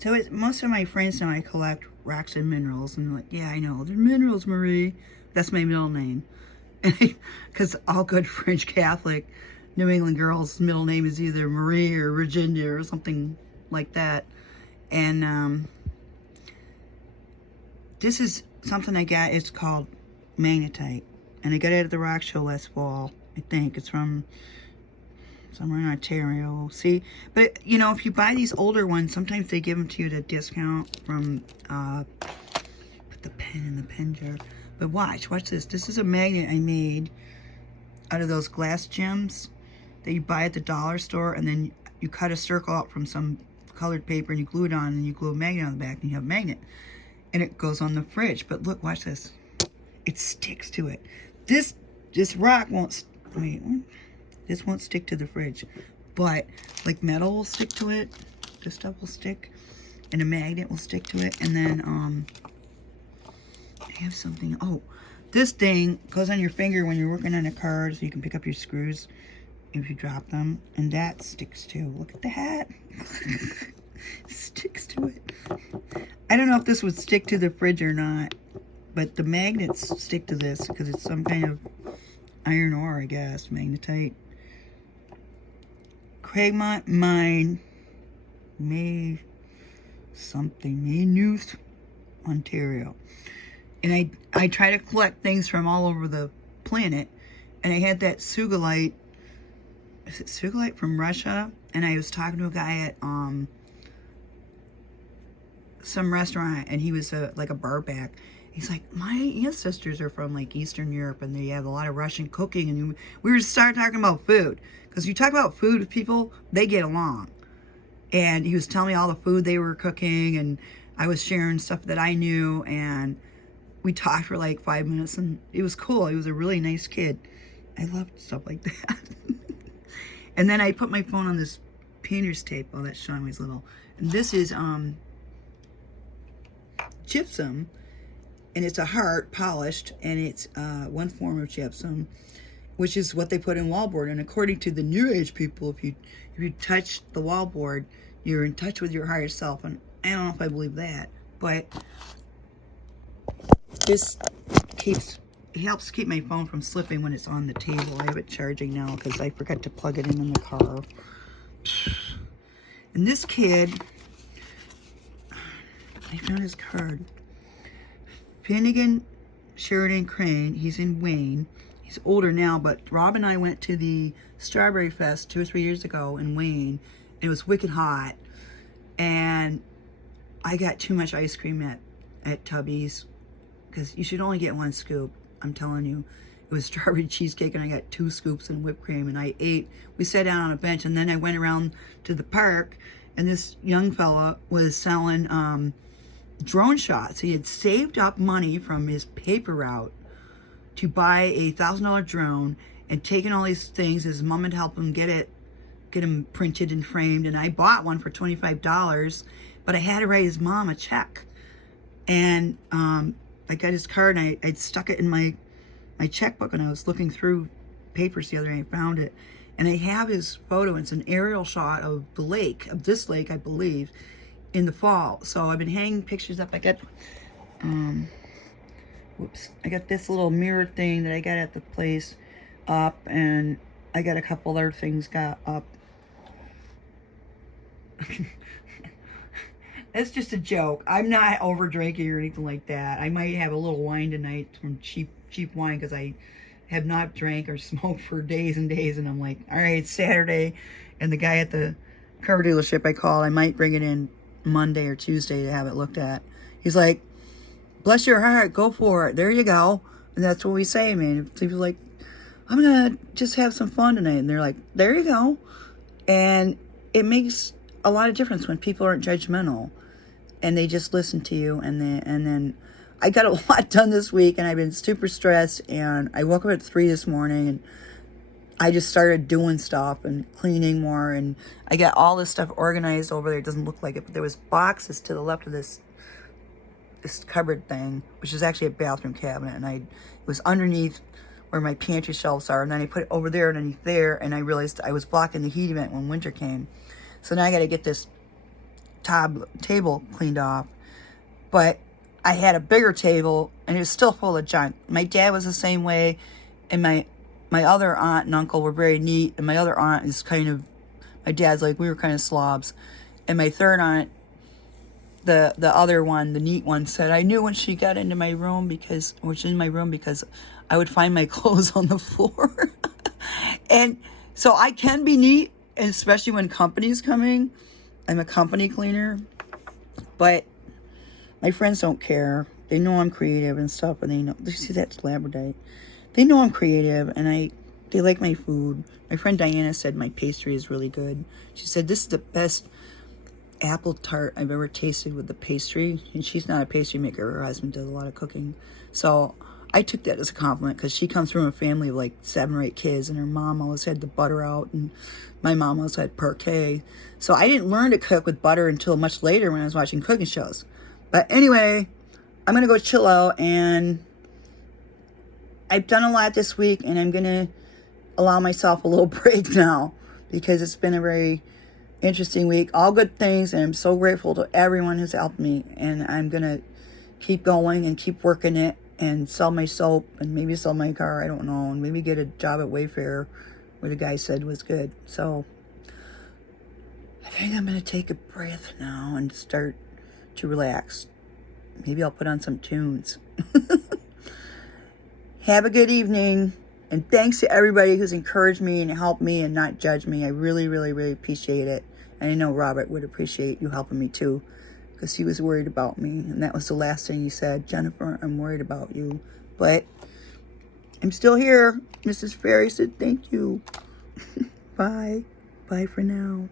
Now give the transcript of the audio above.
So most of my friends know I collect rocks and minerals, and they're like, yeah, I know, they're minerals, Marie. That's my middle name. Because all good French Catholic New England girls' middle name is either Marie or Virginia or something like that. And this is something I got. It's called magnetite. And I got it at the rock show last fall. I think it's from somewhere in Ontario. See, but you know, if you buy these older ones, sometimes they give them to you at a discount from, put the pen in the pen jar. But watch this. This is a magnet I made out of those glass gems that you buy at the dollar store, and then you cut a circle out from some colored paper and you glue it on, and you glue a magnet on the back, and you have a magnet. And it goes on the fridge. But look, watch this. It sticks to it. This rock won't, wait, this won't stick to the fridge. But, like, metal will stick to it. This stuff will stick. And a magnet will stick to it. And then, I have something. Oh, this thing goes on your finger when you're working on a card, so you can pick up your screws if you drop them. And that sticks too. Look at that. Sticks to it. I don't know if this would stick to the fridge or not, but the magnets stick to this because it's some kind of iron ore, I guess, magnetite. Craigmont Mine, Maine, Ontario. And I try to collect things from all over the planet, and I had that sugilite. Is it sugilite from Russia? And I was talking to a guy at some restaurant, and he was like a bar back. He's like, my ancestors are from like Eastern Europe, and they have a lot of Russian cooking. And we were starting talking about food, because you talk about food with people, they get along. And he was telling me all the food they were cooking, and I was sharing stuff that I knew, and we talked for like 5 minutes, and it was cool. He was a really nice kid. I loved stuff like that. And then I put my phone on this painter's tape. Oh, that's showing me little. And this is gypsum, and it's a heart polished, and it's one form of gypsum, which is what they put in wallboard. And according to the New Age people, if you touch the wallboard, you're in touch with your higher self. And I don't know if I believe that, but this helps keep my phone from slipping when it's on the table. I have it charging now because I forgot to plug it in the car. And this kid, I found his card. Finnegan Sheridan Crane. He's in Wayne. He's older now, but Rob and I went to the Strawberry Fest 2 or 3 years ago in Wayne. And it was wicked hot. And I got too much ice cream at Tubby's, because you should only get 1 scoop. I'm telling you. It was strawberry cheesecake, and I got 2 scoops and whipped cream, and I ate. We sat down on a bench, and then I went around to the park, and this young fella was selling drone shots. He had saved up money from his paper route to buy a $1,000 drone, and taken all these things. His mom had helped him get him printed and framed, and I bought one for $25, but I had to write his mom a check. And I got his card, and I stuck it in my checkbook, and I was looking through papers the other day. I found it, and I have his photo. It's an aerial shot of the lake, of this lake, I believe, in the fall. So I've been hanging pictures up. I got, I got this little mirror thing that I got at the place up, and I got a couple other things got up. It's just a joke. I'm not over drinking or anything like that. I might have a little wine tonight from cheap wine, because I have not drank or smoked for days and days. And I'm like, all right, it's Saturday. And the guy at the car dealership I called, I might bring it in Monday or Tuesday to have it looked at. He's like, bless your heart, go for it. There you go. And that's what we say, man. People are like, I'm going to just have some fun tonight. And they're like, there you go. And it makes a lot of difference when people aren't judgmental and they just listen to you. And then I got a lot done this week, and I've been super stressed, and I woke up at 3 this morning, and I just started doing stuff and cleaning more, and I got all this stuff organized over there. It doesn't look like it, but there was boxes to the left of this cupboard thing, which is actually a bathroom cabinet, and it was underneath where my pantry shelves are, and then I put it over there underneath there, and I realized I was blocking the heat event when winter came. So now I got to get this table cleaned off. But I had a bigger table, and it was still full of junk. My dad was the same way, and my other aunt and uncle were very neat, and my other aunt is kind of, my dad's like, we were kind of slobs. And my third aunt, the other one, the neat one, said, I knew when she got into my room because I would find my clothes on the floor. And so I can be neat, and especially when company's coming. I'm a company cleaner, but my friends don't care. They know I'm creative and stuff, and they see that labradorite. They know I'm creative, and they like my food. My friend Diana said my pastry is really good. She said this is the best apple tart I've ever tasted with the pastry. And she's not a pastry maker. Her husband does a lot of cooking. So I took that as a compliment, because she comes from a family of like 7 or 8 kids, and her mom always had the butter out, and my mom always had parquet. So I didn't learn to cook with butter until much later when I was watching cooking shows. But anyway, I'm going to go chill out, and I've done a lot this week, and I'm going to allow myself a little break now, because it's been a very interesting week. All good things, and I'm so grateful to everyone who's helped me, and I'm going to keep going and keep working it and sell my soap and maybe sell my car, I don't know, and maybe get a job at Wayfair where the guy said was good. So I think I'm going to take a breath now and start to relax. Maybe I'll put on some tunes. Have a good evening, and thanks to everybody who's encouraged me and helped me and not judged me. I really, really, really appreciate it. And I know Robert would appreciate you helping me too, because he was worried about me, and that was the last thing he said. Jennifer, I'm worried about you, but I'm still here. Mrs. Ferry said thank you. Bye. Bye for now.